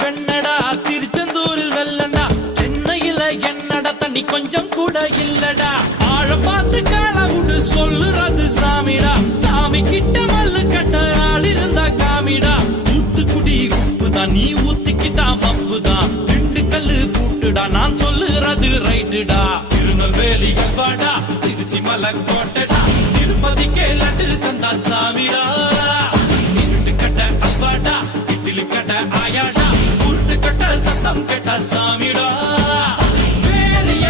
வெண்ணடா திருச்செந்தூரில் வெள்ளடா சென்னையில என்னடா தண்ணி கொஞ்சம் கூட இல்லடா ஆழ பார்த்து காலவுடு சொல்லுறது சாமிடா சாமி கிட்ட மல்லு கட்ட ஆள் இருந்தா காமிடா தூத்துக்குடி உப்புதான் நீ ஊத்திக்கிட்டா மப்புதான் ரெண்டு கல்லு கூட்டுடா நான் சொல்லுறது ரைட்டுடா திருநெல்வேலி கல்வாடா திருச்சி மலக்கோட்டடா திருப்பதிக்கே லட்டு தந்தா சாமிடா இருட்டு கட்ட அல்வாடா இட்லி கட்ட ஆயாடா உருட்டு கட்ட சத்தம் கெட்ட சாமிடா வேலைய